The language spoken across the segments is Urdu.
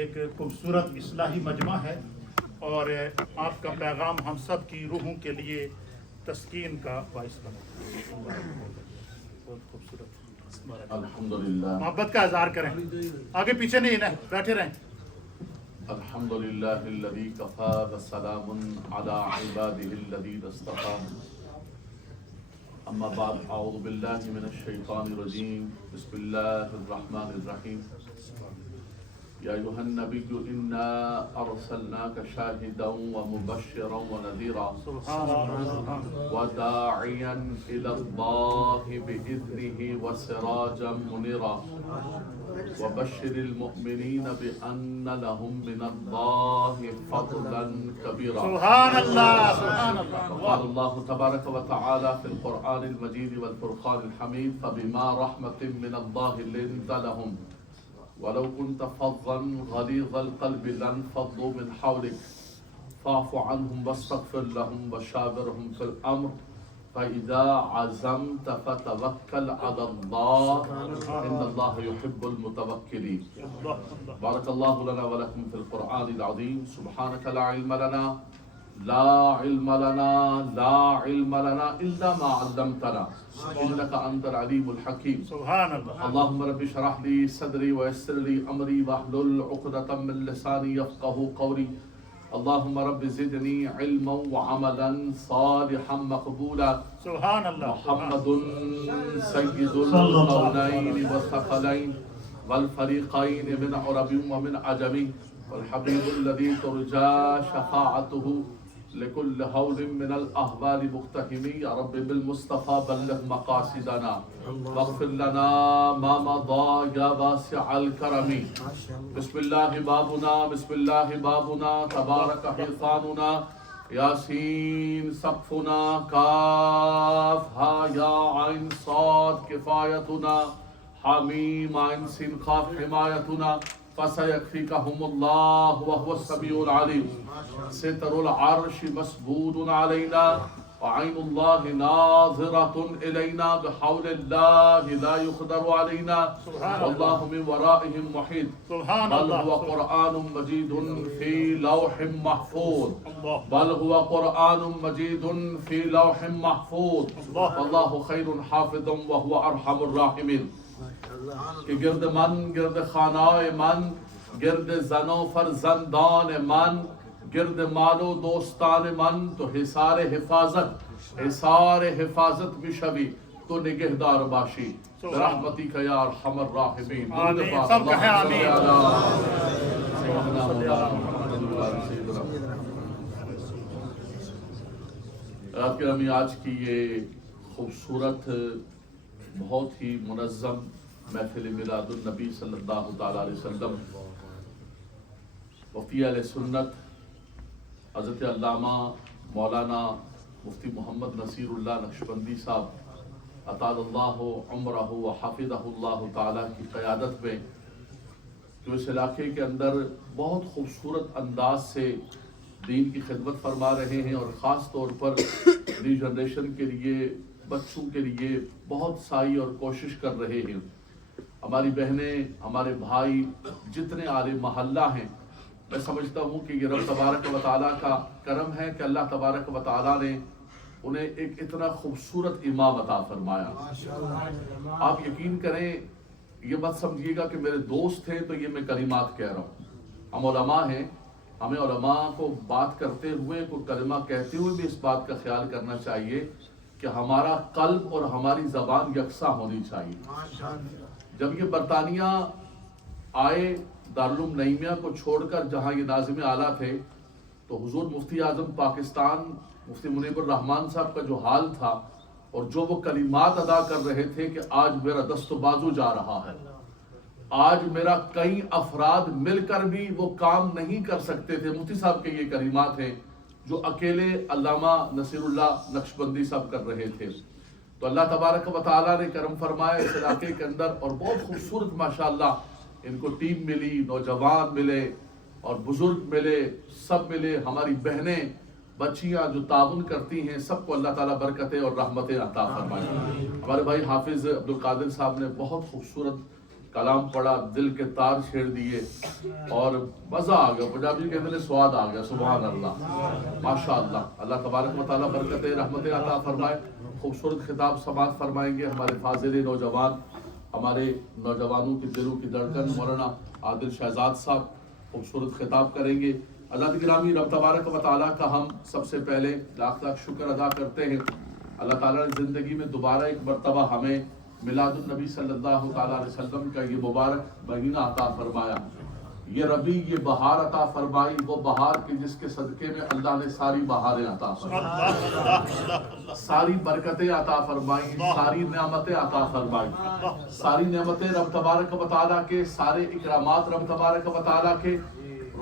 ایک خوبصورت اصلاحی مجمع ہے اور آپ کا پیغام ہم سب کی روحوں کے لیے تسکین کا باعث بنا. بہت خوبصورت. الحمدللہ محبت کا اظہار کریں, آگے پیچھے نہیں رہیں, بیٹھے رہیں. الحمدللہ الذی کفا وسلام علی عباده الذین اصطفى. اما بعد اعوذ باللہ من الشیطان الرجیم. بسم اللہ الرحمن الرحیم. یا ایھا النبی انا ارسلناک شاہدا ومبشرا ونذیرا وداعیا الی اللہ باذنہ وسراجا منیرا وبشر المؤمنین بأن لهم من اللہ فضلا کبیرا. سبحان اللہ, سبحان اللہ. قال اللہ تبارک وتعالی فی القرآن المجید والفرقان الحمید فبما رحمة من اللہ لنت لهم ولو كنت فظا غليظ القلب لانفضوا من حولك فاعف عنهم واستغفر لهم وشاورهم في الأمر فإذا عزمت فتوكل على الله إن الله يحب المتوكلين. بارك الله لنا ولكم في القرآن العظيم. سبحانك لا علم لنا إلا ما علمتنا إنك أنت العليم الحكيم. سبحان اللہ. اللهم رب اشرح لي صدري ويسر لي أمري واحلل عقدة من لساني يفقهوا قولي. اللهم رب زدني علما وعملا صالحا مقبولا. سبحان اللہ. محمد سيد القولين والثقلين والفريقين من عرب ومن عجم والحبيب الذي ترجى شفاعته لكل هول من الأهوال مقتحم. يا رب بالمصطفى بلغ مقاصدنا واغفر لنا ما مضى يا واسع الكرم. بسم الله بابنا بسم الله بابنا تبارك حصاننا ياسين سقفنا كاف ها يا عين صاد كفايتنا حميم عين سين قاف حمايتنا فسيكفيكهم الله وهو السميع العليم. ستر العرش مسبود علينا وعين الله ناظرة إلينا بحول الله لا يقدر علينا والله من ورائهم محيط. بل هو قرآن مجيد في لوح محفوظ. بل هو قرآن مجيد في لوح محفوظ. والله خير حافظ وهو أرحم الراحمين. کہ گرد من گرد خانہ من گرد زن و فرزندان من گرد مال و دوستان من تو حصار حفاظت بشوی تو نگہدار باشی برحمتی کا یا ارحم الراحمین. آمین. سب کہیں آمین. گرامی آج کی یہ خوبصورت بہت ہی منظم محفل میلاد النبی صلی اللہ تعالی علیہ وسلم مفتی اہل سنت حضرت علامہ مولانا مفتی محمد نصیر اللہ نقشبندی صاحب اطال اللہ عمرہ و حفظہ اللہ تعالی کی قیادت میں جو اس علاقے کے اندر بہت خوبصورت انداز سے دین کی خدمت فرما رہے ہیں اور خاص طور پر نئی جنریشن کے لیے بچوں کے لیے بہت سعی اور کوشش کر رہے ہیں. ہماری بہنیں ہمارے بھائی جتنے اہل محلہ ہیں میں سمجھتا ہوں کہ یہ رب تبارک و تعالیٰ کا کرم ہے کہ اللہ تبارک و تعالیٰ نے انہیں ایک اتنا خوبصورت امام عطا فرمایا. آپ یقین کریں, یہ مت سمجھیے گا کہ میرے دوست ہیں تو یہ میں کلمات کہہ رہا ہوں. ہم علماء ہیں, ہمیں علماء کو بات کرتے ہوئے کوئی کلمہ کہتے ہوئے بھی اس بات کا خیال کرنا چاہیے کہ ہمارا قلب اور ہماری زبان یکساں ہونی چاہیے. جب یہ برطانیہ آئے دارالعلوم نعیمیہ کو چھوڑ کر جہاں یہ ناظم اعلیٰ تھے تو حضور مفتی اعظم پاکستان مفتی منیب الرحمان صاحب کا جو حال تھا اور جو وہ کلمات ادا کر رہے تھے کہ آج میرا دست و بازو جا رہا ہے, آج میرا کئی افراد مل کر بھی وہ کام نہیں کر سکتے تھے. مفتی صاحب کے یہ کلمات ہیں جو اکیلے علامہ نصیر اللہ نقشبندی صاحب کر رہے تھے. تو اللہ تبارک و تعالیٰ نے کرم فرمایا اس علاقے کے اندر اور بہت خوبصورت ماشاءاللہ ان کو ٹیم ملی, نوجوان ملے اور بزرگ ملے, سب ملے. ہماری بہنیں بچیاں جو تعاون کرتی ہیں سب کو اللہ تعالیٰ برکتیں اور رحمتیں عطا فرمائے. ہمارے بھائی حافظ عبدالقادر صاحب نے بہت خوبصورت کلام پڑھا، دل کے تار چھیڑ دیے اور مزہ آ گیا. پنجابی کہتے ہیں سواد آ گیا. سبحان اللہ، ماشاء اللہ. اللہ تبارک و تعالیٰ برکتیں رحمتیں عطا فرمائے. خوبصورت خطاب سماعت فرمائیں گے ہمارے فاضل نوجوان، ہمارے نوجوانوں کے دلوں کی دھڑکن مولانا عادل شہزاد صاحب خوبصورت خطاب کریں گے. حضرات گرامی، رب تبارک و تعالیٰ کا ہم سب سے پہلے لاکھ لاکھ شکر ادا کرتے ہیں. اللہ تعالیٰ نے زندگی میں دوبارہ ایک مرتبہ ہمیں میلاد النبی صلی اللہ تعالیٰ علیہ وسلم کا یہ مبارک مہینہ عطا فرمایا. یہ ربیع، یہ بہار عطا فرمائی، وہ بہار کے جس کے صدقے میں اللہ نے ساری بہاریں عطا فرمائی، ساری برکتیں عطا فرمائی، ساری نعمتیں عطا فرمائی. ساری نعمتیں رب تبارک و تعالیٰ کے، سارے اکرامات رب تبارک و تعالیٰ کے.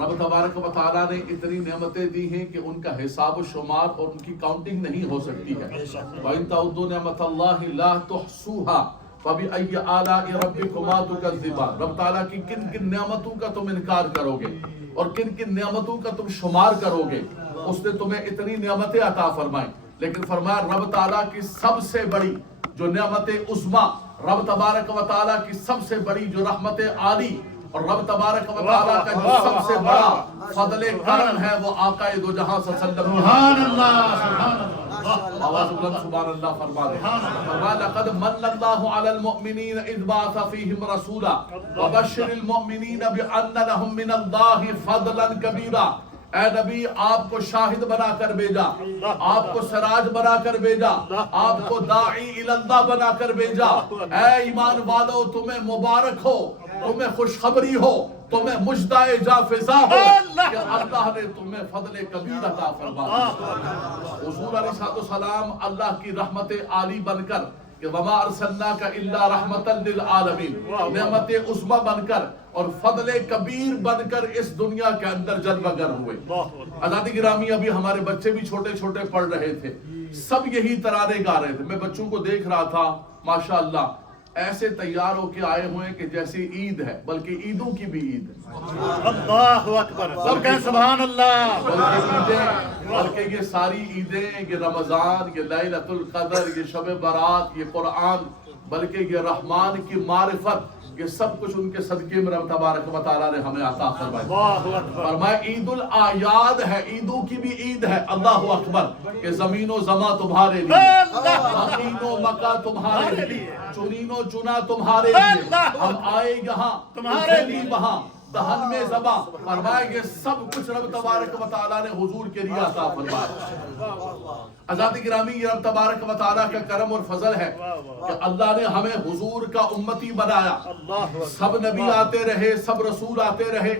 رب تبارک و تعالیٰ نے اتنی نعمتیں دی ہیں کہ ان کا حساب و شمار اور ان کی کاؤنٹنگ نہیں ہو سکتی ہے. وَإِن تَعُدُّوا نِعْمَتَ اللَّهِ لَا تُحْصُوهَا فَبِأَيِّ آلَاءِ رَبِّكُمَا تُكَذِّبَانِ. رب تعالیٰ کی کن کن نعمتوں کا تم انکار کرو گے اور کن کن نعمتوں کا تم شمار کرو گے. اس نے تمہیں اتنی نعمتیں عطا فرمائیں، لیکن فرمایا رب تعالیٰ کی سب سے بڑی جو نعمت عظمیٰ، رب تبارک و تعالیٰ کی سب سے بڑی جو رحمت عالی اور رب تبارک و تعالیٰ کا جو سب سے بڑا فضل کرم ہے وہ آقا دو جہاں صلی اللہ علیہ وسلم. سبحان اللہ، سبحان اللہ. آواز بلند سبحان اللہ فرما دے. فرمایا لقد من اللہ علی المؤمنین اذ بعث فیہم رسولا وبشر المؤمنین بان لهم من اللہ فضلا کبیرا. اے نبی، آپ کو شاہد بنا کر بھیجا، آپ کو سراج بنا کر بھیجا، آپ کو داعی الی اللہ بنا کر بھیجا. اے ایمان والو، تمہیں مبارک ہو، تمہیں خوشخبری ہو، تمہیں مجدہ جا فضا ہو کہ اللہ نے تمہیں فضل کبیر عطا فرمایا. حضور علیہ السلام اللہ کی رحمت عالی بن کر کہ وما ارسلناک الا رحمتا للعالمین، نعمت عظمیٰ بن کر اور فضل کبیر بن کر اس دنیا کے اندر جلوہ گر ہوئے. حضرات گرامی، ابھی ہمارے بچے بھی چھوٹے چھوٹے پڑھ رہے تھے، سب یہی ترانے گا رہے تھے. میں بچوں کو دیکھ رہا تھا، ماشاءاللہ ایسے تیار ہو کے آئے ہوئے کہ جیسے عید ہے، بلکہ عیدوں کی بھی عید ہے. اللہ اکبر، سب کہیں سبحان اللہ. بلکہ یہ ساری عیدیں، یہ رمضان، یہ لیلۃ القدر، یہ شب برات، یہ قرآن، بلکہ یہ رحمان کی معرفت، یہ سب کچھ ان کے صدقے میں رب تبارک و تعالیٰ نے ہمیں عطا فرمایا. فرمایا عید الاعیاد ہے، عیدوں کی بھی عید ہے. اللہ اکبر، کہ زمین و زماں تمہارے لیے، زمین و مکہ تمہارے لیے، چنین و چنا تمہارے لیے، ہم آئے یہاں تمہارے لیے وہاں، دہن میں زباں. فرمایا یہ سب کچھ رب تبارک و تعالیٰ نے حضور کے لیے عطا فرمایا. حضرات گرامی، یہ رب تبارک و تعالیٰ کا کرم اور فضل ہے کہ اللہ نے ہمیں حضور کا امتی بنایا. سب نبی آتے رہے، سب رسول آتے رہے،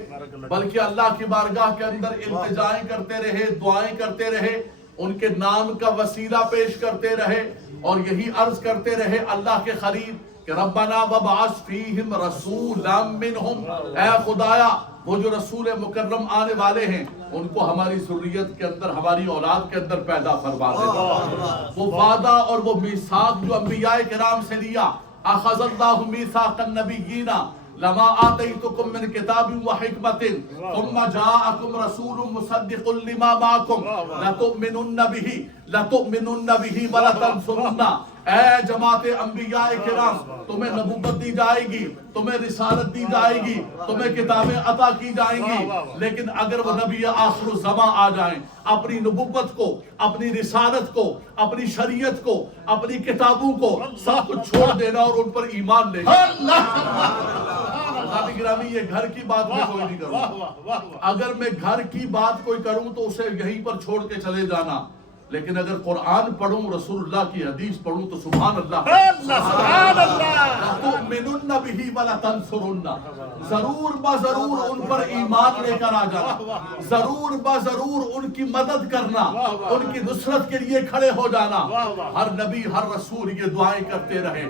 بلکہ اللہ کی بارگاہ کے اندر التجائیں کرتے رہے، دعائیں کرتے رہے، ان کے نام کا وسیلہ پیش کرتے رہے اور یہی عرض کرتے رہے اللہ کے خلیل کہ ربنا وبعث فیہم رسولا منہم. اے خدایا، وہ جو رسول مکرم آنے والے ہیں ان کو ہماری ذریت کے اندر، ہماری اولاد کے اندر پیدا فرما دے. وہ وعدہ اور وہ میثاق جو انبیاء کرام سے لیا، اخذ اللہ میثاق النبیین لما آتیتکم من کتاب و حکمت ثم جاءکم رسول مصدق لما معکم لتؤمنن به ولتنصرنہ. اے جماعت انبیاء کرام، تمہیں نبوت دی جائے گی، تمہیں رسالت دی جائے گی، تمہیں کتابیں عطا کی جائیں گی، لیکن اگر وہ نبی آخر الزمان آ جائیں، اپنی نبوت کو، اپنی رسالت کو، اپنی شریعت کو، اپنی کتابوں کو سب کچھ چھوڑ دینا اور ان پر ایمان لے جانا. حضرات گرامی، یہ گھر کی بات میں کوئی نہیں کروں، اگر میں گھر کی بات کوئی کروں تو اسے یہیں پر چھوڑ کے چلے جانا، لیکن اگر قرآن پڑھوں، رسول اللہ کی حدیث پڑھوں تو سبحان اللہ، سبحان اللہ. تؤمنن به ولا تنصرن، ضرور بضرور ان پر ایمان لے کر آ جانا، ضرور بضرور ان کی مدد کرنا، ان کی نصرت کے لیے کھڑے ہو جانا. ہر نبی، ہر رسول یہ دعائیں کرتے رہے،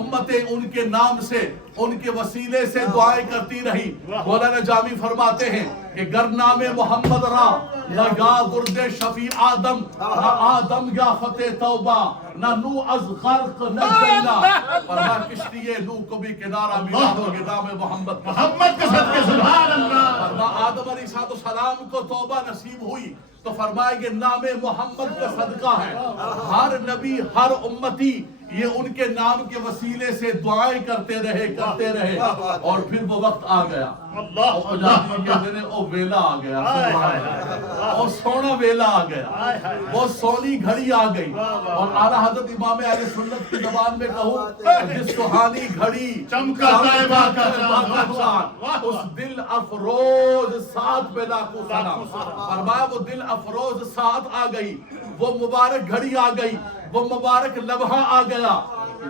امتیں ان کے نام سے، ان کے وسیلے سے دعائیں کرتی رہی. مولانا جامی فرماتے ہیں کہ گر نام محمد را لگا گرد شفیع آدم، نہ آدم یا فتح توبہ، نہ نو از غرق نجینا. فرما کشتی نو کو بھی کنارہ ملا ہوگے نام محمد کے صدقے. سبحان اللہ. فرما آدم علیہ السلام کو توبہ نصیب ہوئی تو فرمائے یہ نام محمد کا صدقہ ہے. ہر نبی، ہر امتی یہ ان کے نام کے وسیلے سے دعائیں کرتے رہے اور پھر وہ وقت آ گیا، او ویلا آ گیا، اور سونا ویلا آ گیا، وہ سونی گھڑی آ گئی۔ اور اعلیٰ حضرت امام اہل سنت کی زبان میں کہوں، جس سہانی گھڑی چمکا طیبہ کا چاند، اس دل افروز ساتھ میں لاکھوں سلام۔ فرمایا وہ دل افروز ساتھ آ گئی، وہ مبارک گھڑی آ گئی، وہ مبارک لمحہ آ گیا،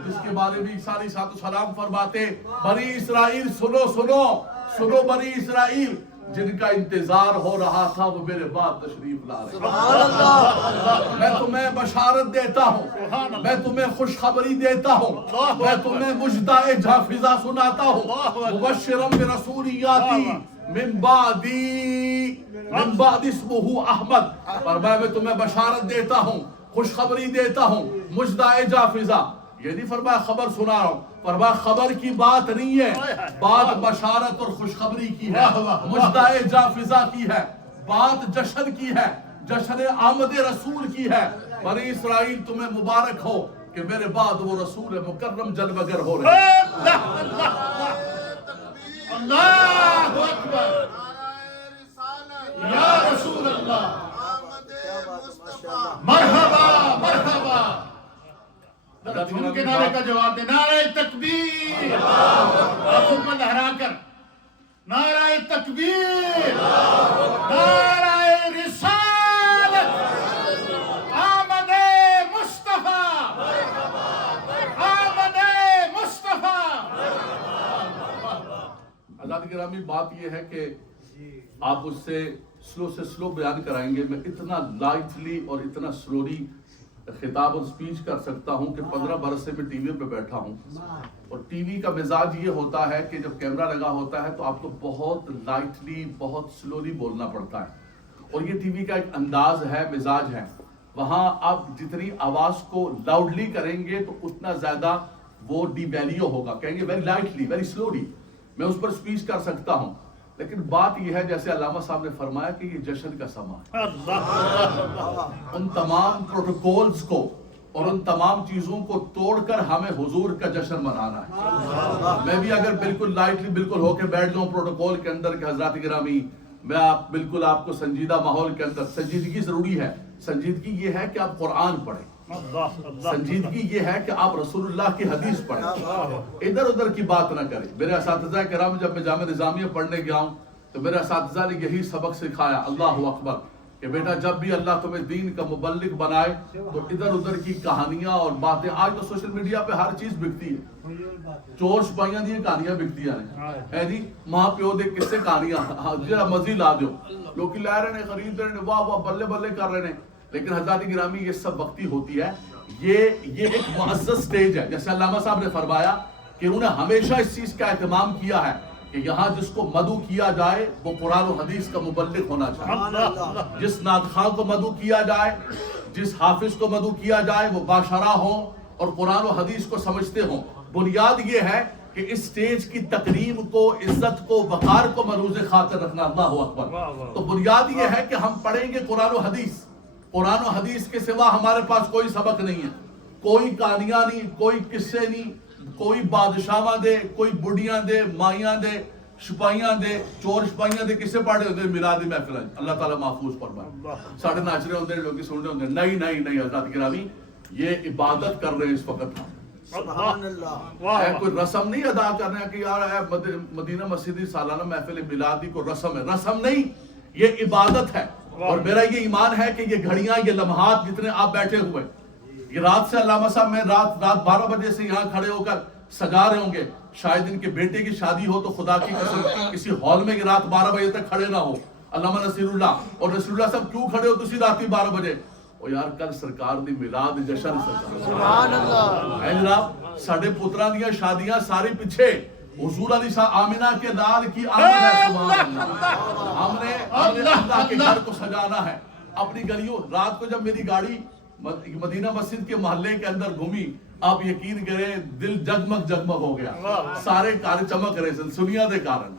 جس کے بارے میں عیسیٰ علیہ السلام فرماتے، بنی اسرائیل سنو بنی اسرائیل، جن کا انتظار ہو رہا تھا وہ میرے بعد تشریف لا رہے ہیں۔ میں تمہیں بشارت دیتا ہوں، میں تمہیں خوشخبری دیتا ہوں، میں تمہیں مجدہ جافظہ سناتا ہوں، مبشرم برسول یاتی من بعد اسمہ احمد۔ فرمایا میں تمہیں بشارت دیتا ہوں، خوشخبری دیتا ہوں، مجدہ جافظہ۔ یہ نہیں فرمایا خبر سنا رہا ہوں، فرمایا خبر کی بات نہیں ہے، بات بشارت اور خوشخبری کی ہے، مجدہ جافظہ کی ہے، بات جشن کی ہے، جشن آمد رسول کی ہے۔ بنی اسرائیل تمہیں مبارک ہو کہ میرے بعد وہ رسول مکرم جلوگر ہو رہے ہیں۔ اللہ اکبر، یا رسول اللہ، مرحبا مرحبا۔ جھوم کے نعرے کا جواب دے، نعرہ تکبیر، ہاتھوں کو لہرا کر نعرہ تکبیر، نعرہ رسالت، آمد مصطفیٰ، آمد مصطفیٰ۔ حضرات گرامی، بات یہ ہے کہ آپ اس سے سلو بیان کرائیں گے۔ میں اتنا لائٹلی اور اتنا سلولی خطاب اور سپیچ کر سکتا ہوں کہ 15 برس سے میں ٹی وی پہ بیٹھا ہوں، اور ٹی وی کا مزاج یہ ہوتا ہے کہ جب کیمرہ لگا ہوتا ہے تو آپ کو بہت لائٹلی، بہت سلولی بولنا پڑتا ہے، اور یہ ٹی وی کا ایک انداز ہے، مزاج ہے۔ وہاں آپ جتنی آواز کو لاؤڈلی کریں گے تو اتنا زیادہ وہ ڈی ویلیو ہوگا، کہیں گے ویری لائٹلی، ویری سلولی۔ میں اس پر سپیچ کر سکتا ہوں، لیکن بات یہ ہے جیسے علامہ صاحب نے فرمایا کہ یہ جشن کا سما ہے، ان تمام پروٹوکولز کو اور ان تمام چیزوں کو توڑ کر ہمیں حضور کا جشن منانا ہے۔ میں بھی اگر بالکل لائٹلی بالکل ہو کے بیٹھ جاؤں پروٹوکول کے اندر کہ حضرات گرامی میں بالکل آپ کو سنجیدہ ماحول کے اندر، سنجیدگی ضروری ہے، سنجیدگی یہ ہے کہ آپ قرآن پڑھیں، سنجیدگی یہ ہے کہ آپ رسول اللہ کی حدیث پڑھیں، ادھر ادھر کی بات نہ کریں۔ میرے اساتذہ کرام جب میں جامعہ نظامیہ پڑھنے گیا ہوں تو میرے اساتذہ نے یہی سبق سکھایا، اللہ اکبر، کہ بیٹا جب بھی اللہ تمہیں دین کا مبلغ بنائے تو ادھر ادھر کی کہانیاں اور باتیں، آج تو سوشل میڈیا پہ ہر چیز بکتی ہے، چور سپاہیاں دی کہانیاں بکتی ہیں، جی ماں پیو دے کسے کہانیاں جا مزید لا دیو، لوگ لے رہے ہیں، خرید رہے ہیں، واہ واہ بلے بلے کر رہے ہیں۔ لیکن حضرات گرامی یہ سب وقتی ہوتی ہے، یہ ایک معزز سٹیج ہے، جیسے علامہ صاحب نے فرمایا کہ انہوں نے ہمیشہ اس چیز کا اہتمام کیا ہے کہ یہاں جس کو مدعو کیا جائے وہ قرآن و حدیث کا مبلغ ہونا چاہیے، جس نعت خواں کو مدعو کیا جائے، جس حافظ کو مدعو کیا جائے وہ باشرہ ہوں اور قرآن و حدیث کو سمجھتے ہوں۔ بنیاد یہ ہے کہ اس سٹیج کی تکریم کو، عزت کو، وقار کو ملوز خاطر رکھنا، اللہ اکبر۔ تو بنیاد یہ ہے کہ ہم پڑھیں گے قرآن و حدیث، قرآن و حدیث کے سوا ہمارے پاس کوئی سبق نہیں ہے، کوئی کہانیاں نہیں، کوئی قصے نہیں، کوئی بادشاہاں دے، کوئی بڑھیاں دے، مائیاں دے، شپائیاں دے، چور شپائیاں دے کسے پڑھے ہوتے ہیں میلاد محفل، اللہ تعالیٰ محفوظ فرمائے۔ ساڑھے ناچرے ہوتے ہیں، لوگ سن رہے ہوتے ہیں، نہیں حضرات گرامی، یہ عبادت کر رہے ہیں اس وقت ہم، سبحان اللہ، کوئی رسم نہیں ادا کرنا کہ یار مدینہ مسجد سالانہ محفل میلادی کو رسم ہے، رسم نہیں، یہ عبادت ہے۔ اور میرا یہ ایمان ہے کہ یہ گھڑیاں، یہ لمحات جتنے آپ بیٹھے ہوئے، یہ رات سے علامہ صاحب میں رات 12 بجے سے یہاں کھڑے ہو کر سجا رہے ہوں گے، شاید ان کے بیٹے کی شادی ہو تو خدا کی قسم کسی ہال میں یہ رات 12 بجے تک کھڑے نہ ہو، علامہ نصیر اللہ اور رسول اللہ صاحب کیوں کھڑے ہو تسی رات 12 بجے؟ او یار کل سرکار دی میلاد جشن سبحان اللہ، اے جناب ساڈے پتراں دیاں شادیاں ساری پیچھے، حضور علی صاحب آمنہ کے لال کی آمد ہے، سبحان اللہ۔ ہم نے اللہ کے گھر کو سجانا ہے، اپنی گلیوں۔ رات کو جب میری گاڑی مدینہ مسجد کے محلے کے اندر گھومی، آپ یقین کریں دل جگمگ جگمگ ہو گیا، سارے کار چمک رہے سن سنیا دے کارن،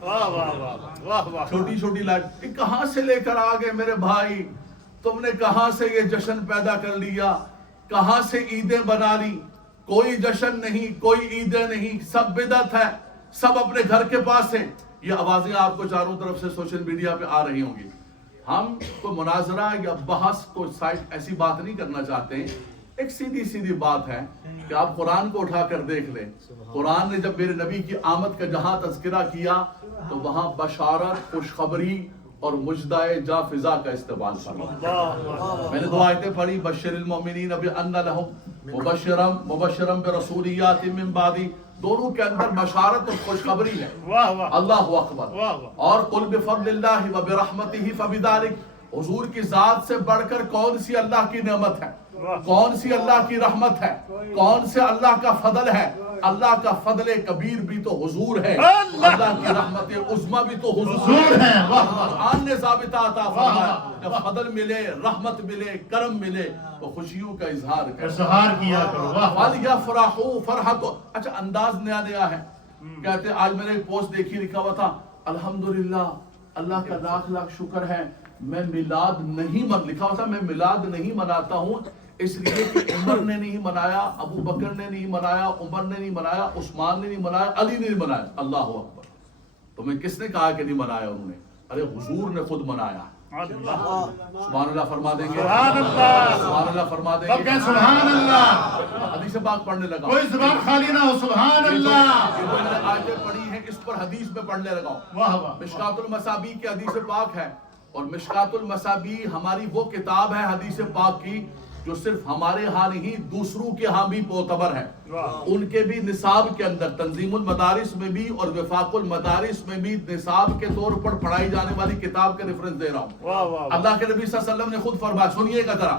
چھوٹی چھوٹی لائٹ۔ کہاں سے لے کر آ گئے میرے بھائی، تم نے کہاں سے یہ جشن پیدا کر لیا، کہاں سے عیدیں بنا لی، کوئی جشن نہیں، کوئی عیدیں نہیں، سب بدعت ہے، سب اپنے گھر کے پاس ہیں. یہ آوازیں آپ کو چاروں طرف سے سوشل میڈیا پہ آ رہی ہوں گی. ہم کوئی مناظرہ یا بحث کو سائٹ ایسی بات نہیں کرنا چاہتے ہیں. ایک سیدھی سیدھی بات ہے کہ آپ قرآن کو اٹھا کر دیکھ لیں. قرآن نے جب میرے نبی کی آمد کا جہاں تذکرہ کیا تو وہاں بشارت، خوشخبری اور مجدہ جا فضا کا استعمال فرمایا. میں نے دو آیتیں پڑھی، بشر المؤمنین بان لہم مبشرم برسولیات من بعدی. دونوں کے اندر بشارت اور خوشخبری ہے. اللہ اکبر. اور قل بفضل اللہ وبرحمتہ فبذلک. حضور کی ذات سے بڑھ کر کون سی اللہ کی نعمت ہے، کون سی اللہ کی رحمت ہے، کون سے اللہ کا فضل ہے. اللہ کا فضل کبیر بھی تو حضور ہے، اللہ کی رحمت عظمی بھی تو حضور ہے. قرآن نے ثابتہ عطا فرمایا کہ فضل ملے، رحمت ملے، کرم ملے تو خوشیوں کا اظہار کیا کرو. وَلْيَفْرَحُوا فَرْحَةً. اچھا انداز نیا ہے. کہتے ہیں آج میں نے ایک پوسٹ دیکھی، لکھا ہوا تھا الحمدللہ اللہ کا لاکھ لاکھ شکر ہے میں میلاد نہیں لکھا ہوا تھا میں میلاد نہیں مناتا ہوں اس لیے کہ عمر نے نہیں منایا، ابو بکر نے نہیں منایا، عمر نے نہیں منایا، عثمان نے نہیں منایا، علی نے نہیں منایا. اللہ اکبر. تو میں کس نے کہا کہ نہیں منایا انہوں نے؟ ارے حضور نے خود منایا. سبحان اللہ فرما دیں گے، سبحان اللہ، سبحان اللہ فرما دیں گے، سبحان اللہ. حدیث پاک پڑھنے لگا، کوئی زبان خالی نہ ہو. سبحان اللہ. جو میں نے آیتیں پڑھی ہیں اس پر حدیث میں پڑھنے لگا. مشکات المصابیح کی حدیث پاک ہے، اور مشکات المصابیح ہماری وہ کتاب ہے حدیث پاک کی جو صرف ہمارے ہاں نہیں دوسروں کے ہاں بھی معتبر ہے. ان کے بھی نصاب کے اندر تنظیم المدارس میں بھی اور وفاق المدارس میں بھی نصاب کے طور پر پڑھائی جانے والی کتاب کے ریفرنس دے رہا ہوں. اللہ کے نبی صلی اللہ علیہ وسلم نے خود فرمایا، سنیے گا ذرا.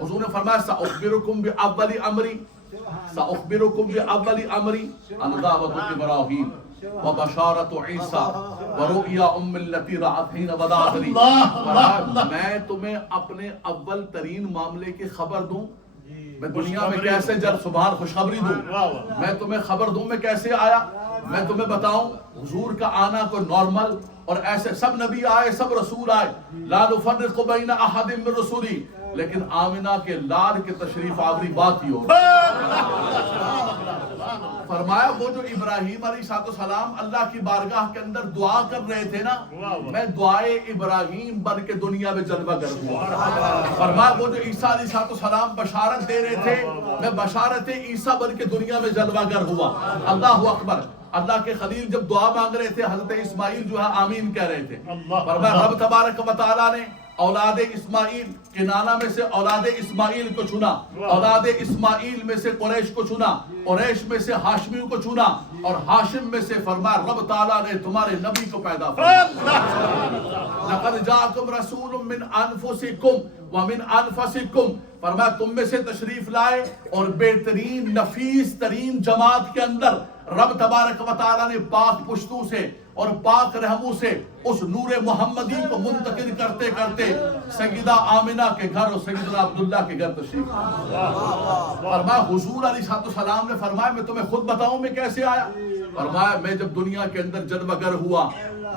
حضور نے فرمایا سأخبرکم بأول امری، سأخبرکم بأول امری ان دعوت ابراہیم وبشارت عیسیٰ ورؤیا ام التی رأت حین وداعتنی. میں تمہیں اپنے اول ترین معاملے کی خبر دوں، میں دنیا میں کیسے سبحان خوشخبری دوں، میں تمہیں خبر دوں میں کیسے آیا، میں تمہیں بتاؤں حضور کا آنا کوئی نارمل اور ایسے سب نبی آئے، سب رسول آئے، لا نفرق بین احد من رسولی، لیکن آمنہ کے لال کے تشریف آوری بات ہی ہو. فرمایا وہ جو ابراہیم علیہ السلام اللہ کی بارگاہ کے اندر دعا کر رہے تھے نا، میں دعائے ابراہیم بن کے دنیا میں جلوہ گر ہوا. فرمایا وہ جو عیسیٰ علیہ السلام بشارت دے رہے تھے، میں بشارت عیسیٰ بن کے دنیا میں جلوہ گر ہوا. اللہ اکبر. اللہ کے خلیل جب دعا مانگ رہے تھے حضرت اسماعیل جو ہے آمین کہہ رہے تھے. فرمایا رب تبارک و تعالیٰ نے اولاد اسماعیل کنانہ میں سے اولاد اسماعیل کو چنا، اولاد اسماعیل میں سے قریش کو چنا، قریش میں سے ہاشمیوں کو چنا، اور ہاشم میں سے فرمایا رب تعالیٰ نے تمہارے نبی کو پیدا فرمایا. لقد جاءکم رسول من انفسکم ومن انفسکم. فرمایا تم میں سے تشریف لائے اور بہترین نفیس ترین جماعت کے اندر رب تبارک و تعالیٰ نے پاک پشتوں سے اور پاک رحموں سے اس نور محمدی کو منتقل کرتے کرتے سیدہ آمنہ کے گھر اور سیدنا عبداللہ کے گھر تشریف. فرمایا حضور علیہ السلام نے فرمایا میں تمہیں خود بتاؤں میں کیسے آیا. فرمایا میں جب دنیا کے اندر جلوہ گر ہوا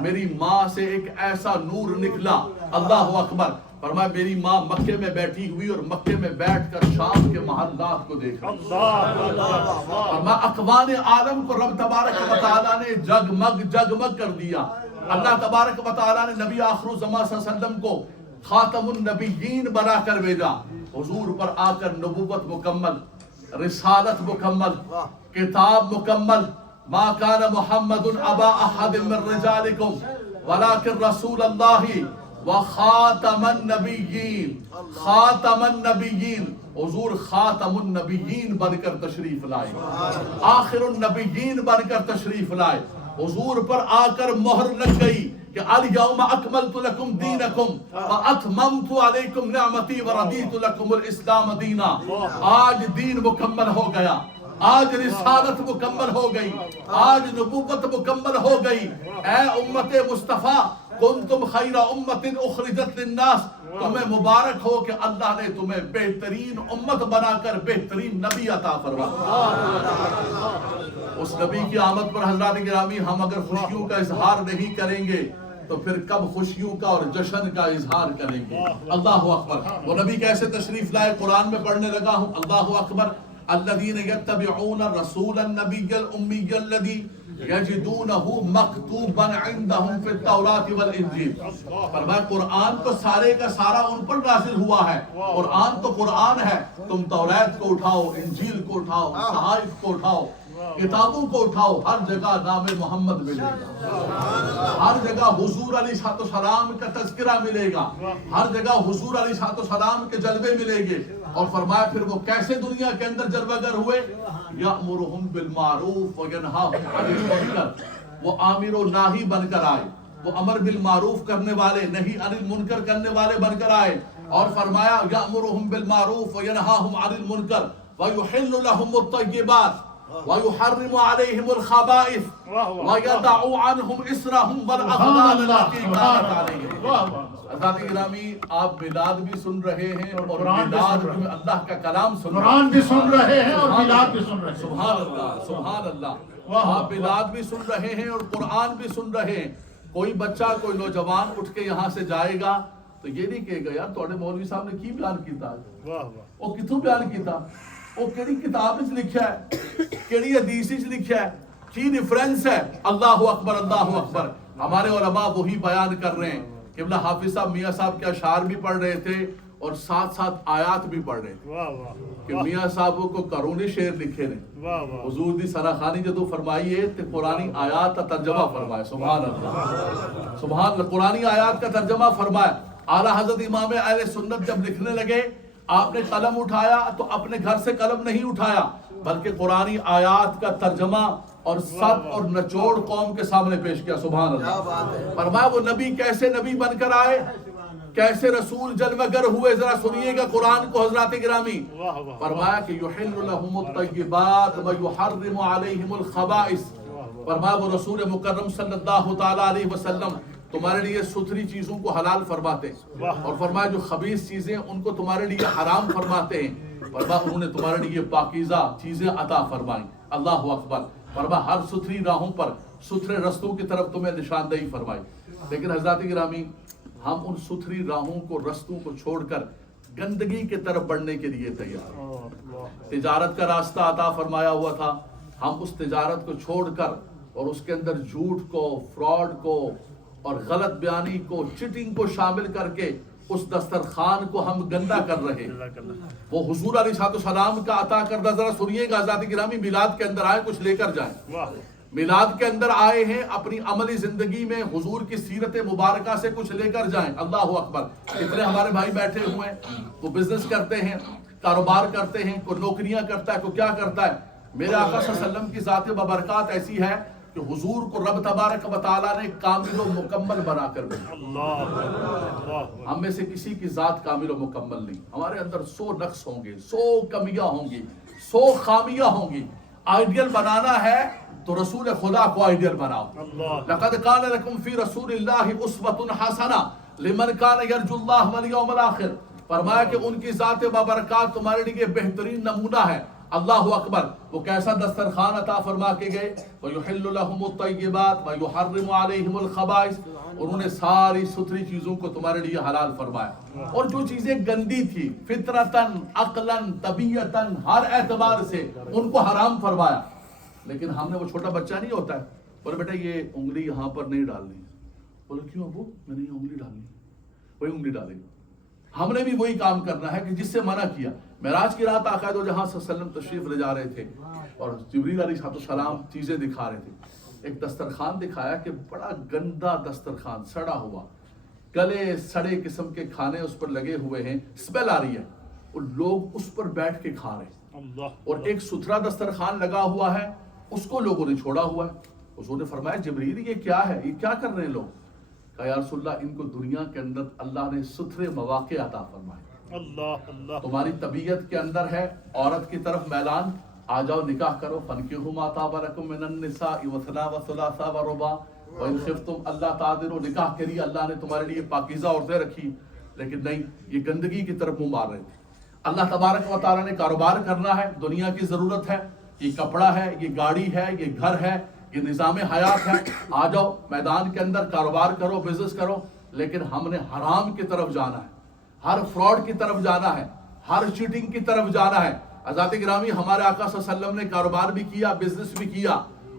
میری ماں سے ایک ایسا نور نکلا. اللہ اکبر. فرمایا میری ماں مکے میں بیٹھی ہوئی اور مکے میں بیٹھ کر شام کے محلات کو دیکھ رہی. فرمایا اقوام عالم کو رب تبارک و تعالیٰ نے جگمگ کر دیا. اللہ تبارک و تعالیٰ نے نبی آخر الزمان صلی اللہ علیہ وسلم کو خاتم النبیین بنا کر بھیجا. حضور پر آ کر نبوت مکمل، رسالت مکمل، کتاب مکمل. ما کان محمد ابا احد من رجالکم ولکن رسول اللہ وخاتم النبیین. خاتم النبیین. حضور خاتم النبیین بن کر تشریف لائے، آخر النبیین بن کر تشریف لائے. حضور پر آ کر مہر لگ گئی کہ الیوم اکملت لکم دینکم واتممت علیکم نعمتی ورضیت لکم الاسلام دینا. آج دین مکمل ہو گیا، آج رسالت مکمل ہو گئی، آج نبوت مکمل ہو گئی. اے امت مصطفیٰ کنتم خیر امت اخرجت للناس. تمہیں مبارک ہو کہ اللہ نے تمہیں بہترین امت بنا کر بہترین نبی عطا فرمایا. اس نبی کی آمد پر حضرات گرامی ہم اگر خوشیوں کا اظہار نہیں کریں گے تو پھر کب خوشیوں کا اور جشن کا اظہار کریں گے. اللہ اکبر. وہ نبی کیسے تشریف لائے قرآن میں پڑھنے لگا ہوں. اللہ اکبر. الذین یتبعون الرسول النبی الامی الذی یجدونہ مکتوبا عندہم فی التوراۃ والانجیل. فرمایا قرآن تو سارے کا سارا ان پر نازل ہوا ہے. قرآن تو قرآن ہے. تم توریت کو اٹھاؤ، انجیل کو اٹھاؤ، صحائف کو اٹھاؤ، کتابوں کو اٹھاؤ، ہر جگہ نام محمد ملے گا. ہر جگہ حضور علیہ السلام کا تذکرہ ملے گا. ہر جگہ حضور علیہ السلام کے جلوے ملیں گے. اور فرمایا پھر وہ کیسے دنیا کے اندر جلوہ گر ہوئے؟ یأمرہم بالمعروف وینہاہم عن المنکر. وہ آمر و ناہی بن کر آئے. وہ امر بالمعروف کرنے والے، نہی عن المنکر کرنے والے بن کر آئے. اور فرمایا یأمرہم بالمعروف وینہاہم عن المنکر ویحل لہم الطیبات وَيُحَرِّمُ عَلَيْهِمُ الْخَبَائِثِ وَيَدَعُ عَنْهُمْ إِسْرَهُمْ وَالْأَغْلَالَ الَّتِي كَانَتْ عَلَيْهِمْ. حضرات گرامی، آپ میلاد بھی سن رہے ہیں اور میلاد میں اللہ کا کلام سن رہے ہیں. قرآن بھی سن رہے ہیں اور میلاد بھی سن رہے ہیں. سبحان اللہ، سبحان اللہ. آپ میلاد بھی سن رہے ہیں اور قرآن بھی سن رہے ہیں. کوئی بچہ، کوئی نوجوان اٹھ کے یہاں سے جائے گا تو یہ نہیں کہے گا یار تھوڑے مولوی صاحب نے کی بیان کیتا ہے، وہ کتوں بیان کیتا، وہ کیڑی کتاب وچ لکھیا ہے، کیڑی حدیث وچ لکھیا ہے، کی ریفرنس ہے. اللہ اکبر، اللہ اکبر. ہمارے علماء وہی بیان کر رہے ہیں. قبلہ حافظ صاحب میاں صاحب کے اشعار بھی پڑھ رہے تھے اور ساتھ ساتھ آیات بھی پڑھ رہے تھے کہ میاں صاحب کو کرونی شعر لکھے نے. حضور دی سراخانی جدو فرمائیے تے قرآنی آیات کا ترجمہ فرمائے. سبحان اللہ، سبحان اللہ. قرآنی آیات کا ترجمہ فرمایا. اعلیٰ حضرت امام اہل سنت جب لکھنے لگے، آپ نے قلم اٹھایا تو اپنے گھر سے قلم نہیں اٹھایا بلکہ قرآنی آیات کا ترجمہ اور سب اور نچوڑ قوم کے سامنے پیش کیا. سبحان اللہ. فرمایا وہ نبی کیسے نبی بن کر آئے، کیسے رسول جلوہ گر ہوئے، ذرا سنیے گا قرآن کو حضرات گرامی. فرمایا کہ یحل لہم الطیبات ویحرم علیہم الخبائث. فرمایا وہ رسول مکرم صلی اللہ تعالی علیہ وسلم تمہارے لیے ستھری چیزوں کو حلال فرماتے ہیں اور فرمایا جو خبیث چیزیں ان کو تمہارے لیے حرام فرماتے ہیں. فرمایا انہوں نے تمہارے لیے پاکیزہ چیزیں عطا فرمائیں. اللہ اکبر. فرمایا ہر ستھری راہوں پر، ستھرے رستوں کی طرف تمہیں نشاندہی فرمائی. لیکن حضرات گرامی، ہم ان ستھری راہوں کو، رستوں کو چھوڑ کر گندگی کی طرف بڑھنے کے لیے تیار. تجارت کا راستہ عطا فرمایا ہوا تھا، ہم اس تجارت کو چھوڑ کر اور اس کے اندر جھوٹ کو، فراڈ کو اور غلط بیانی کو، چیٹنگ کو شامل کر کے اس دسترخوان کو ہم گندا کر رہے ہیں. وہ حضور علیہ السلام کا عطا کردہ، ذرا سنیے گا حضرات گرامی، میلاد کے اندر آئے کچھ لے کر جائیں. میلاد کے اندر آئے ہیں اپنی عملی زندگی میں حضور کی سیرت مبارکہ سے کچھ لے کر جائیں. اللہ اکبر. کتنے ہمارے بھائی بیٹھے ہوئے ہیں، وہ بزنس کرتے ہیں، کاروبار کرتے ہیں، کوئی نوکریاں کرتا ہے، کوئی کیا کرتا ہے. میرے آقا صلی اللہ علیہ وسلم کی ذات ببرکات ایسی ہے کہ حضور کو رب تبارک و تعالیٰ نے کامل و مکمل بنا کر بھیجا. ہم میں سے کسی کی ذات کامل و مکمل نہیں. ہمارے اندر 100 نقص ہوں گے، 100 کمیاں ہوں گی، 100 خامیاں ہوں گی. آئیڈیل بنانا ہے تو رسول خدا کو آئیڈیل بناؤ. لقد کان لکم فی رسول اللہ اسوۃ حسنہ لمن کان یرجو اللہ والیوم الآخر. فرمایا کہ ان کی ذات بابرکات تمہارے لیے بہترین نمونہ ہے. اللہ اکبر. وہ کیسا دسترخوان عطا فرما کے گئے. وَيُحِلُّ لَهُمُ الطَّيِّبَاتِ وَيُحَرِّمُ عَلَيْهِمُ الْخَبَائِثِ. انہوں نے ساری ستھری چیزوں کو تمہارے لیے حلال فرمایا اور جو چیزیں گندی تھی فطرتاً، عقلاً، طبیعتاً، ہر اعتبار سے ان کو حرام فرمایا. لیکن ہم نے، وہ چھوٹا بچہ نہیں ہوتا ہے، بولے بیٹا یہ انگلی یہاں پر نہیں ڈالنی. بولے کیوں ابو؟ میں نے یہ انگلی ڈالنی. وہی انگلی ڈالے گا. ہم نے بھی وہی کام کرنا ہے کہ جس سے منع کیا. معراج کی رات آقا دو جہاں صلی اللہ علیہ وسلم تشریف لے جا رہے تھے اور جبریل علیہ السلام چیزیں دکھا رہے تھے. ایک دسترخوان دکھایا کہ بڑا گندا دسترخوان، سڑا ہوا، گلے سڑے قسم کے کھانے اس پر لگے ہوئے ہیں، اسمیل آ رہی ہے اور لوگ اس پر بیٹھ کے کھا رہے ہیں. اور ایک ستھرا دسترخوان لگا ہوا ہے، اس کو لوگوں نے چھوڑا ہوا ہے. حضور نے فرمایا جبریل یہ کیا ہے، یہ کیا کر رہے ہیں لوگ؟ کہا یا رسول اللہ ان کو دنیا کے اندر اللہ نے ستھرے مواقع عطا فرمائے. تمہاری طبیعت کے اندر ہے عورت کی طرف میلان، آ جاؤ نکاح کرو. فَانْكِحُوا مَا طَابَ لَكُم مِّنَ النِّسَاءِ مَثْنَىٰ وَثُلَاثَ وَرُبَاعَ وَإِنْ خِفْتُمْ أَلَّا تَعْدِلُوا. نکاح کے لیے اللہ نے تمہارے لیے پاکیزہ عورتیں رکھی، لیکن نہیں، یہ گندگی کی طرف منہ مار رہے تھے. اللہ تبارک و تعالیٰ نے کاروبار کرنا ہے، دنیا کی ضرورت ہے، یہ کپڑا ہے، یہ گاڑی ہے، یہ گھر ہے، یہ نظام حیات ہے. آ جاؤ میدان کے اندر کاروبار کرو، بزنس کرو. لیکن ہم نے حرام کی طرف جانا ہے، ہر فراڈ کی طرف جانا ہے، ہر چیٹنگ کی طرف جانا ہے. حضرات گرامی ہمارے آقا صلی اللہ علیہ وسلم نے کاروبار بھی کیا، بزنس بھی کیا.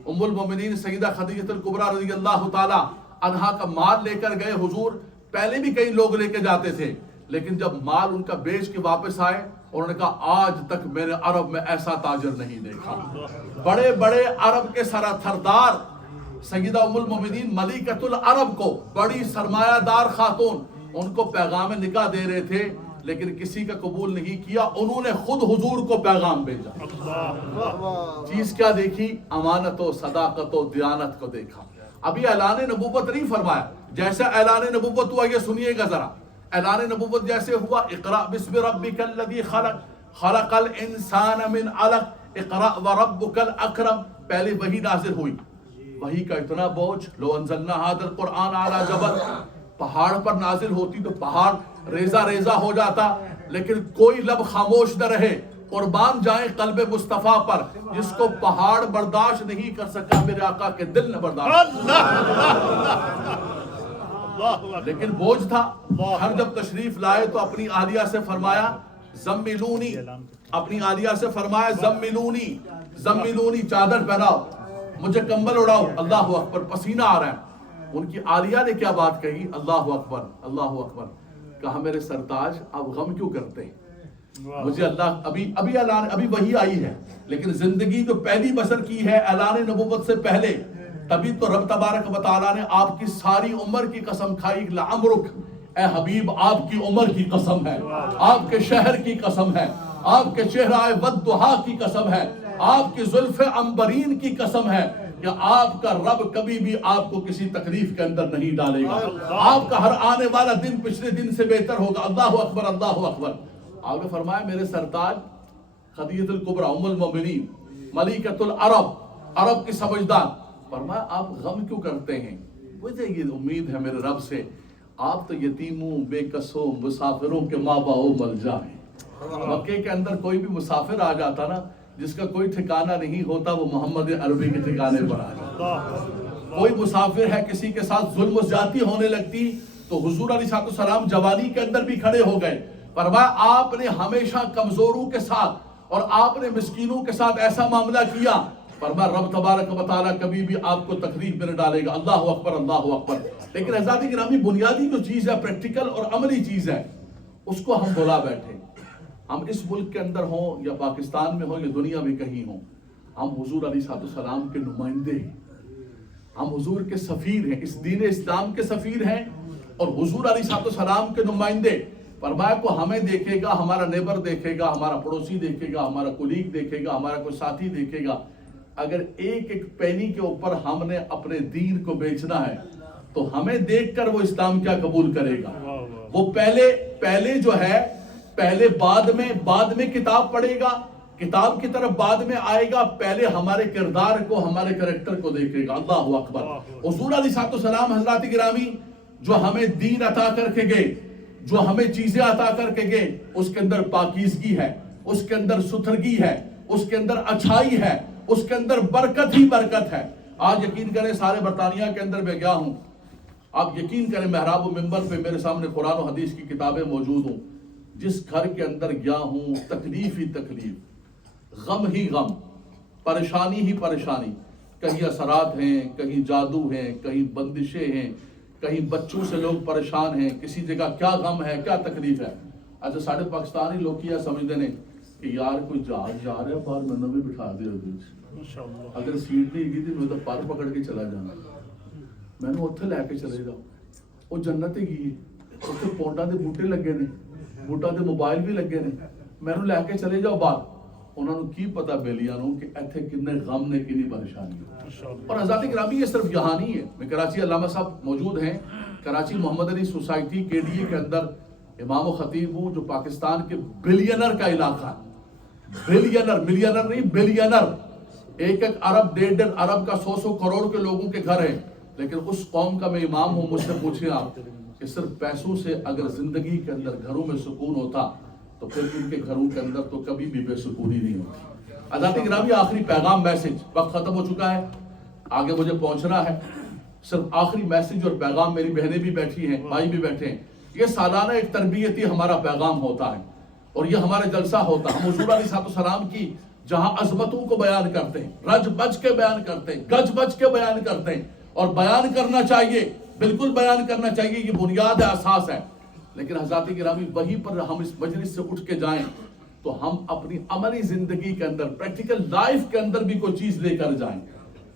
ام المومنین سیدہ خدیجہ الکبریٰ رضی اللہ تعالی عنہا کا مال لے کر گئے حضور. پہلے بھی کئی لوگ لے کے جاتے تھے، لیکن جب مال ان کا بیچ کے واپس آئے، انہوں نے کہا آج تک میں نے عرب میں ایسا تاجر نہیں دیکھا. بڑے بڑے عرب کے سردار سیدہ ام المومنین ملکۃ العرب کو، بڑی سرمایہ دار خاتون، ان کو پیغام نکاح دے رہے تھے، لیکن کسی کا قبول نہیں کیا. انہوں نے خود حضور کو پیغام بھیجا. چیز کیا دیکھی؟ امانت و صداقت و دیانت کو دیکھا. ابھی اعلان نبوت نہیں فرمایا. جیسا اعلان نبوت ہوا یہ سنیے گا ذرا. اعلان نبوت جیسے ہوا، اقرأ بسم ربک الذی خلق خلق الانسان من علق اقرأ وربک الاکرم. پہلے وحی نازل ہوئی. وحی کا اتنا بوجھ، لو انزلنا ھذا القرآن علی جبل، پہاڑ پر نازل ہوتی تو پہاڑ ریزہ ریزہ ہو جاتا، لیکن کوئی لب خاموش نہ رہے. قربان جائیں قلب مصطفیٰ پر، جس کو پہاڑ برداشت نہیں کر سکا میرے آقا کے دل نے برداشت. لیکن بوجھ تھا. ہر جب تشریف لائے تو اپنی عالیہ سے فرمایا زملونی، اپنی عالیہ سے فرمایا زملونی زملونی، چادر پہناؤ، مجھے کمبل اڑاؤ. اللہ اکبر، پسینہ آ رہا ہے. ان کی عالیہ نے کیا بات کہی؟ اللہ اکبر اللہ اکبر. کہا میرے سرتاج آپ غم کیوں کرتے ہیں؟ مجھے اللہ ابھی اعلان، ابھی وہی آئی ہے، لیکن زندگی جو پہلی بسر کی ہے اعلان نبوت سے پہلے، تبھی تو رب تبارک و تعالیٰ نے آپ کی ساری عمر کی قسم کھائی. لعمرک، اے حبیب آپ کی عمر کی قسم ہے، آپ کے شہر کی قسم ہے، آپ کے چہرہ والضحیٰ کی قسم ہے، آپ کی زلف عنبرین کی قسم ہے کہ آپ کا رب کبھی بھی آپ کو کسی تکلیف کے اندر نہیں ڈالے گا. آپ کا ہر آنے والا دن پچھلے دن سے بہتر ہوگا. اللہ اکبر اللہ اکبر. آپ نے فرمایا میرے سرتاج خدیجہ الکبریٰ ام المومنین ملکۃ العرب، عرب کی سمجھدار، فرمایا آپ غم کیوں کرتے ہیں؟ مجھے یہ امید ہے میرے رب سے، آپ تو یتیموں، بے کسوں، مسافروں کے ماں باؤ ملجا ہیں. مکے کے اندر کوئی بھی مسافر آ جاتا نا، جس کا کوئی ٹھکانہ نہیں ہوتا، وہ محمد عربی کے ٹھکانے پر آ جاتا. کوئی مسافر ہے، کسی کے ساتھ ظلم و زیادتی ہونے لگتی تو حضور علیہ السلام جوانی کے اندر بھی کھڑے ہو گئے. فرمایا آپ نے ہمیشہ کمزوروں کے ساتھ اور آپ نے مسکینوں کے ساتھ ایسا معاملہ کیا، فرمایا رب تبارک و تعالیٰ کبھی بھی آپ کو تکلیف میں نہ ڈالے گا. اللہ اکبر اللہ اکبر. لیکن حضرات گرامی بنیادی جو چیز ہے، پریکٹیکل اور عملی چیز ہے، اس کو ہم بھلا بیٹھے. ہم اس ملک کے اندر ہوں یا پاکستان میں ہوں یا دنیا میں کہیں ہوں، ہم حضور علیہ السلام کے نمائندے ہیں، ہم حضور کے سفیر ہیں، اس دین اسلام کے سفیر ہیں اور حضور علیہ السلام کے نمائندے. فرمایا کو ہمیں دیکھے گا، ہمارا نیبر دیکھے گا، ہمارا پڑوسی دیکھے گا، ہمارا کولیگ دیکھے گا، ہمارا کوئی ساتھی دیکھے گا. اگر ایک ایک پینی کے اوپر ہم نے اپنے دین کو بیچنا ہے تو ہمیں دیکھ کر وہ اسلام کیا قبول کرے گا؟ وہ پہلے جو ہے، پہلے بعد میں کتاب پڑھے گا، کتاب کی طرف بعد میں آئے گا. پہلے ہمارے کردار کو، ہمارے کریکٹر کو دیکھے گا. اللہ اکبر. حضور علیہ السلام حضرات گرامی جو ہمیں دین عطا کر کے گئے، جو ہمیں چیزیں عطا کر کے گئے، اس کے اندر پاکیزگی ہے، اس کے اندر ستھرگی ہے، اس کے اندر اچھائی ہے، اس کے اندر برکت ہی برکت ہے. آج یقین کریں سارے برطانیہ کے اندر میں گیا ہوں، آپ یقین کریں محراب و منبر پہ میرے سامنے قرآن و حدیث کی کتابیں موجود ہوں. جس گھر کے اندر گیا ہوں تکلیف ہی تکلیف، غم ہی غم، پریشانی ہی پریشانی. کہیں اثرات ہیں، کہیں جادو ہیں، کہیں بندشیں ہیں، کہیں بچوں سے لوگ پریشان ہیں، کسی جگہ کیا غم ہے، کیا تکلیف ہے. اچھا ساڑھے پاکستانی لوگ کیا سمجھتے ہیں کہ یار کوئی جہاز جا رہا ہے باہر، میں بھی بٹھا دے. اگر سیٹ نہیں گئی تھی میں تو پر پکڑ کے چلا جانا، میں نے اتنے لے کے چلے جاؤ. وہ جنت گئی، اتنے پونڈا دے بوٹے لگے نے، بوٹا دے موبائل بھی لگے نے، میں نے لے کے چلے جاؤ باہر. انہوں نے کی پتا بیلیاں نو کہ ایتھے کتنے غم نے، کتنی پریشانی. اور حضرات گرامی یہ صرف یہاں نہیں ہے. میں کراچی، علامہ صاحب موجود ہیں کراچی محمد علی سوسائٹی کے ڈی اے کے اندر امام و خطیب ہوں، جو پاکستان کے بلینر کا علاقہ ہے. بلینر، ملینر نہیں، بلینر. ایک ارب، 1.5 ارب کا 100 کروڑ کے لوگوں کے گھر ہیں. لیکن اس قوم کا میں امام ہوں. مجھ سے پوچھیں آپ کہ صرف پیسوں سے اگر زندگی کے اندر گھروں میں سکون ہوتا تو پھر ان کے گھروں کے اندر تو کبھی بھی بے سکونی نہیں ہوتی. حضرات گرامی آخری پیغام، میسج، وقت ختم ہو چکا ہے، آگے مجھے پہنچنا ہے. صرف آخری میسج اور پیغام، میری بہنیں بھی بیٹھی ہیں، بھائی بھی بیٹھے ہیں. یہ سالانہ ایک تربیتی ہمارا پیغام ہوتا ہے. اور یہ ہمارا جلسہ ہوتا ہے. ہم حضور علیہ السلام کی جہاں عظمتوں کو بیان کرتے ہیں, رج بج کے بیان کرتے ہیں, گج بج کے بیان کرتے ہیں, اور بیان کرنا چاہیے, بالکل بیان کرنا چاہیے, یہ بنیاد ہے, اساس ہے. لیکن حضرات گرامی وہیں پر ہم اس مجلس سے اٹھ کے جائیں تو ہم اپنی عملی زندگی کے اندر, پریکٹیکل لائف کے اندر بھی کوئی چیز لے کر جائیں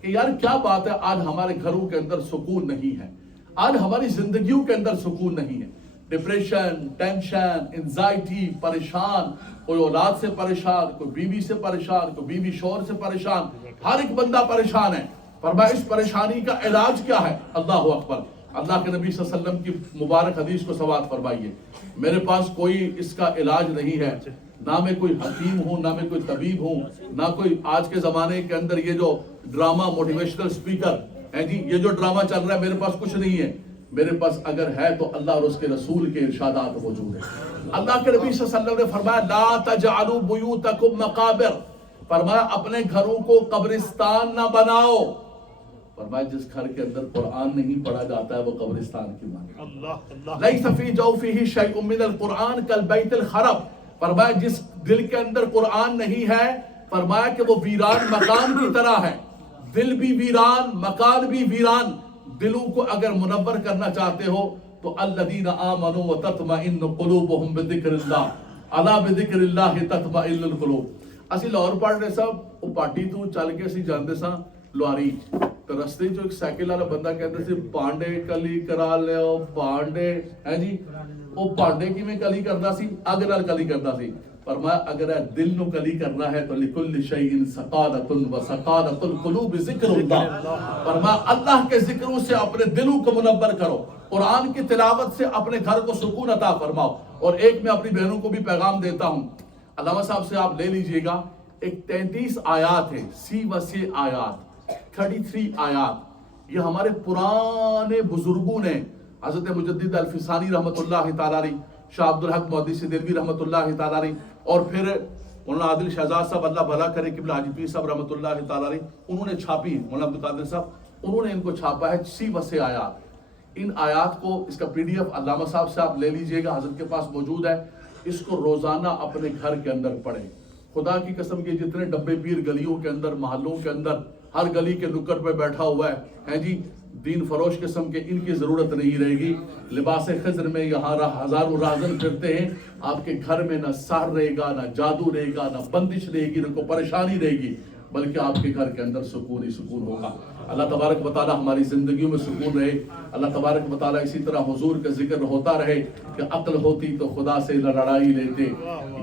کہ یار کیا بات ہے, آج ہمارے گھروں کے اندر سکون نہیں ہے, آج ہماری زندگیوں کے اندر سکون نہیں ہے. ڈپریشن, ٹینشن, انزائٹی, پریشان, کوئی اولاد سے پریشان, کوئی بیوی سے پریشان, کوئی بیوی شوہر سے پریشان, ہر ایک بندہ پریشان ہے. فرمایا اس پریشانی کا علاج کیا ہے؟ اللہ اکبر. اللہ کے نبی صلی اللہ علیہ وسلم کی مبارک حدیث کو سماعت فرمائیے. میرے پاس کوئی اس کا علاج نہیں ہے, نہ میں کوئی حکیم ہوں, نہ میں کوئی طبیب ہوں, نہ کوئی آج کے زمانے کے اندر یہ جو ڈرامہ موٹیویشنل سپیکر ہے جی, یہ جو ڈرامہ چل رہا ہے, میرے پاس کچھ نہیں ہے. میرے پاس اگر ہے تو اللہ اور اس کے رسول کے ارشادات موجود ہیں. اللہ کے نبی صلی اللہ علیہ وسلم نے فرمایا لا تجعلوا بیوتکم مقابر, فرمایا اپنے گھروں کو قبرستان نہ بناؤ. فرمایا جس گھر کے اندر قرآن نہیں پڑھا جاتا ہے وہ قبرستان کی مانے. لیس فی جوفہ شیء من القرآن کالبیت الخرب, فرمایا جس دل کے اندر قرآن نہیں ہے, فرمایا کہ وہ ویران مکان کی طرح ہے. دل بھی ویران, مکان بھی ویران. دلوں کو اگر منور کرنا چاہتے ہو تو الذین آمنوا وتطمئن قلوبهم بذکر اللہ, الا بذکر اللہ تطمئن القلوب. اسی لاہور پڑھنے سب وہ پارٹی تو چل کے اسی جاندے ساں لواری تو رستے جو ایک سائیکل والا بندہ کہتے سی پانڈے کلی کرا لیو پانڈے ہے جی, وہ پانڈے کی میں کلی کردا سی, اگ نال کلی کردا سی. فرمایا اگر دل نو کلی کرنا ہے تو لکل شیء سقادۃ و سقادۃ القلوب ذکر اللہ. فرمایا اللہ کے ذکروں سے اپنے دلوں کو منور کرو, قرآن کی تلاوت سے اپنے گھر کو سکون عطا فرماؤ. اور ایک میں اپنی بہنوں کو بھی پیغام دیتا ہوں, علامہ صاحب سے آپ لے لیجئے گا, ایک 33 آیات ہیں, سی وسی آیات, 33 آیات. یہ ہمارے پرانے بزرگوں نے, حضرت مجدد الفسانی رحمۃ اللہ تعالی علیہ, شاہ عبدالحق محدث دہلوی رحمۃ اللہ تعالی علیہ, اور پھر مولانا عادل شہزاد صاحب اللہ بھلا کرے قبلہ حاجی پیر صاحب رحمۃ اللہ تعالی علیہ, انہوں نے چھاپی, مولانا عبدالقادر صاحب انہوں نے ان کو چھاپا ہے, سی وسی آیات. ان آیات کو, اس کا پی ڈی ایف علامہ صاحب سے آپ لے لیجئے گا, حضرت کے پاس موجود ہے. اس کو روزانہ اپنے گھر کے اندر پڑھیں. خدا کی قسم کے جتنے ڈبے پیر گلیوں کے اندر, محلوں کے اندر, ہر گلی کے نکڑ پہ بیٹھا ہوا ہے جی, دین فروش قسم کے, ان کی ضرورت نہیں رہے گی. لباس خضر میں یہاں ہزاروں راہزن پھرتے ہیں, آپ کے گھر میں نہ سحر رہے گا, نہ جادو رہے گا, نہ بندش رہے گی, نہ کوئی پریشانی رہے گی, بلکہ آپ کے گھر کے اندر سکون ہی سکون ہوگا. اللہ تبارک و تعالی ہماری زندگیوں میں سکون رہے. اللہ تبارک و تعالی اسی طرح حضور کا ذکر ہوتا رہے کہ عقل ہوتی تو خدا سے لڑائی لیتے,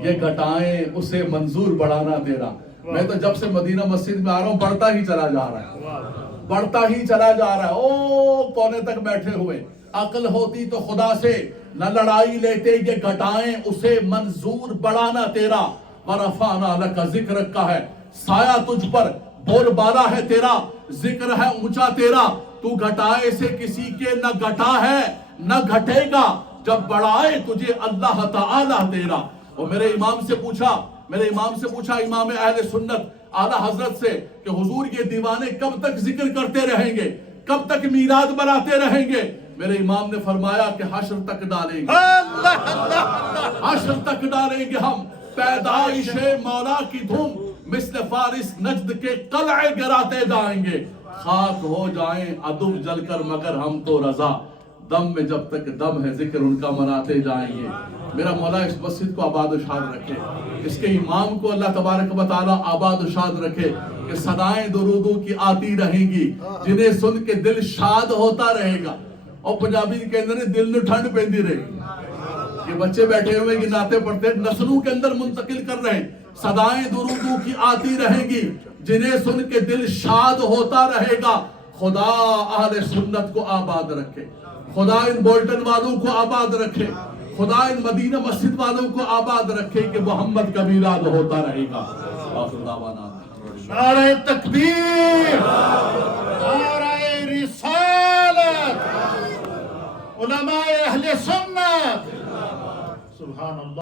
یہ گھٹائیں اسے منظور بڑھانا تیرا. میں تو جب سے مدینہ مسجد میں آ رہا ہوں بڑھتا ہی چلا جا رہا ہے, بڑھتا ہی چلا جا رہا ہے. او کونے تک بیٹھے ہوئے, عقل ہوتی تو خدا سے نہ لڑائی لیتے, یہ گھٹائیں اسے منظور بڑھانا تیرا. ورفعنا لک ذکرک کا ہے, سایہ تجھ پر, بول بالا ہے تیرا, ذکر ہے اونچا تیرا. تو گھٹائے سے کسی کے نہ گھٹا ہے نہ گھٹے گا, جب بڑھائے تجھے اللہ تعالی تیرا. اور میرے امام سے پوچھا امام اہل سنت اعلیٰ حضرت سے کہ حضور یہ دیوانے کب تک ذکر کرتے رہیں گے, کب تک میلاد بناتے رہیں گے؟ میرے امام نے فرمایا کہ حشر تک ڈالیں گے, حشر تک ڈالیں گے ہم. پیدائش مولا کی دھوم مثل فارس نجد کے قلعے گراتے جائیں گے. خاک ہو جائیں عدو جل کر مگر ہم تو رضا, دم میں جب تک دم ہے ذکر ان کا مناتے جائیں گے. میرا مولا اس مسجد کو آباد و شاد رکھے, اس کے امام کو اللہ تبارک و تعالی آباد و شاد رکھے, کہ صدائیں درودوں کی آتی رہیں گی جنہیں سن کے دل شاد ہوتا رہے گا. اور پنجابی کے اندر دل نو ٹھنڈ پیندی رہے گی. یہ بچے بیٹھے ہوئے کہ نعتیں پڑھتے نسلوں کے اندر منتقل کر رہے ہیں. صدائیں درودوں کی آتی رہیں گی جنہیں سن کے دل شاد ہوتا رہے گا. خدا اہل سنت کو آباد رکھے, خدا ان بولٹن والوں کو آباد رکھے, خدا ان مدینہ مسجد والوں کو آباد رکھے کہ محمد کا میلاد ہوتا رہے گا. آخر دعوانا نعرہ تکبیر, نعرہ رسالت, علماء اہل سنت, سبحان اللہ.